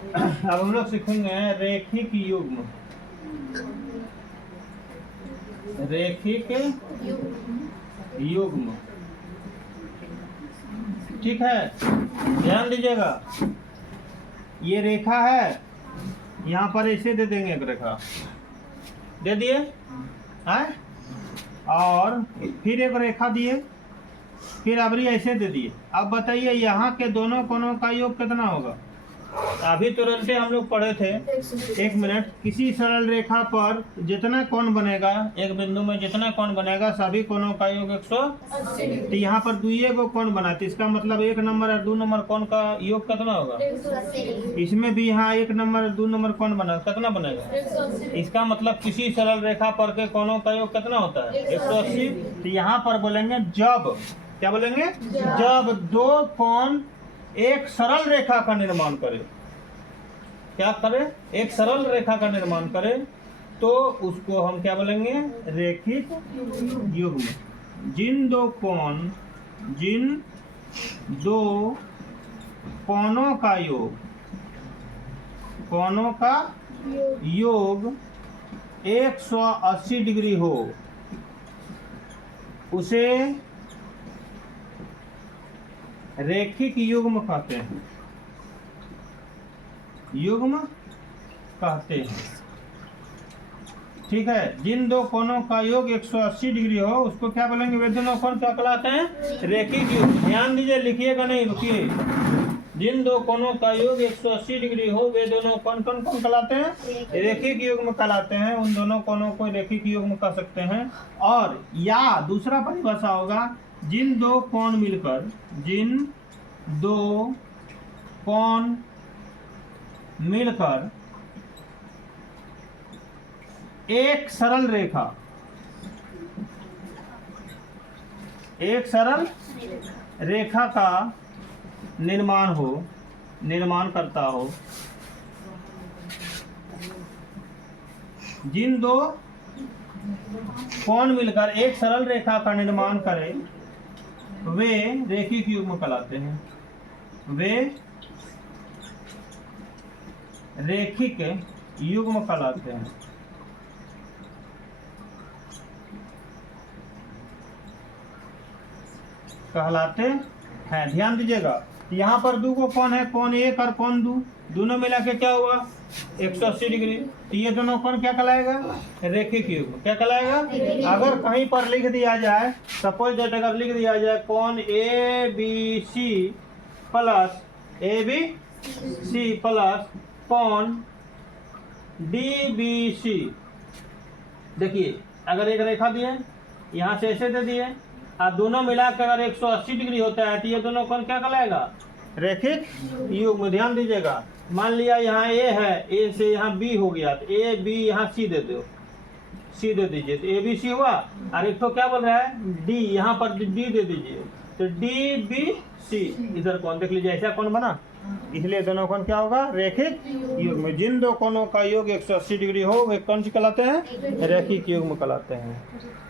अब हम लोग सीखेंगे रेखिक युग्म। रेखिक युग्म, ठीक है। ध्यान दीजिएगा, ये रेखा है, यहाँ पर ऐसे दे देंगे, एक रेखा दे दिए है, और फिर एक रेखा दिए, फिर अबरी ऐसे दे दिए। अब बताइए यहाँ के दोनों कोणों का योग कितना होगा? अभी तुरंत हम लोग पढ़े थे, एक मिनट, किसी सरल रेखा पर जितना कोण बनेगा, एक बिंदु में जितना कोण बनेगा सभी कोणों का योग 180। तो यहाँ पर दुइये को कोण बना, तो इसका मतलब 1 नंबर और 2 नंबर कोण का योग कितना होगा? इसमें भी यहाँ 1 नंबर और 2 नंबर कोण बना, कितना बनेगा? इसका मतलब किसी सरल रेखा पर के कोणों का योग कितना होता है? 180। तो यहाँ पर बोलेंगे जब, क्या बोलेंगे? जब दो कोण एक सरल रेखा का निर्माण करे, क्या करे? एक सरल रेखा का निर्माण करे, तो उसको हम क्या बोलेंगे? रेखिक युग्म। जिन दो कोणों का योग, कोणों का योग 180 डिग्री हो, उसे रेखिक युग्म कहते हैं। युग्म कहते हैं, ठीक है। जिन दो कोणों का योग 180 डिग्री हो उसको क्या बोलेंगे? वे दोनों कोण क्या कहलाते हैं? रेखिक युग्म। ध्यान दीजिए, लिखिएगा नहीं, रुकिए। जिन दो कोणों का योग 180 डिग्री हो वे दोनों कोण कौन कौन कहलाते हैं? रेखिक युग्म कहलाते हैं। उन दोनों कोणों को रेखिक युग्म कह सकते हैं। और या दूसरा परिभाषा होगा, जिन दो कोण मिलकर, जिन दो कोण मिलकर एक सरल रेखा, एक सरल रेखा का निर्माण करता हो। जिन दो कोण मिलकर एक सरल रेखा का निर्माण करे वे रेखिक युग्म कहलाते हैं। वे रेखिक युग्म कहलाते हैं। ध्यान दीजिएगा, यहाँ पर दो को कोण है, कोण 1 और कोण 2, दोनों मिला के क्या हुआ? 180 डिग्री। तो ये दोनों कोण क्या कहलाएगा? रेखिक युग्म। क्या कहलाएगा? अगर कहीं पर लिख दिया जाए, सपोज दैट अगर लिख दिया जाए कोण ABC प्लस कोण DBC, देखिए अगर एक रेखा दिए, यहाँ से ऐसे दे दिए, और दोनों मिलाकर अगर 180 डिग्री होता है तो ये दोनों कोण क्या कहलाएगा? रेखिक युग्म। ध्यान दीजिएगा, मान लिया यहाँ A है, A से यहाँ B हो गया, तो A B यहाँ C दे दो, C दे दीजिए, तो ABC हुआ। और एक तो क्या बोल रहा है? D, यहाँ पर D दे दीजिए, तो DBC। इधर कोण देख लीजिए, ऐसा कोण बना, इसलिए दोनों कोण क्या होगा? रेखिक युग्म। जिन दो कोणों का योग 180 डिग्री हो वे कौन सी कहलाते हैं? रेखिक युग्म कहलाते हैं।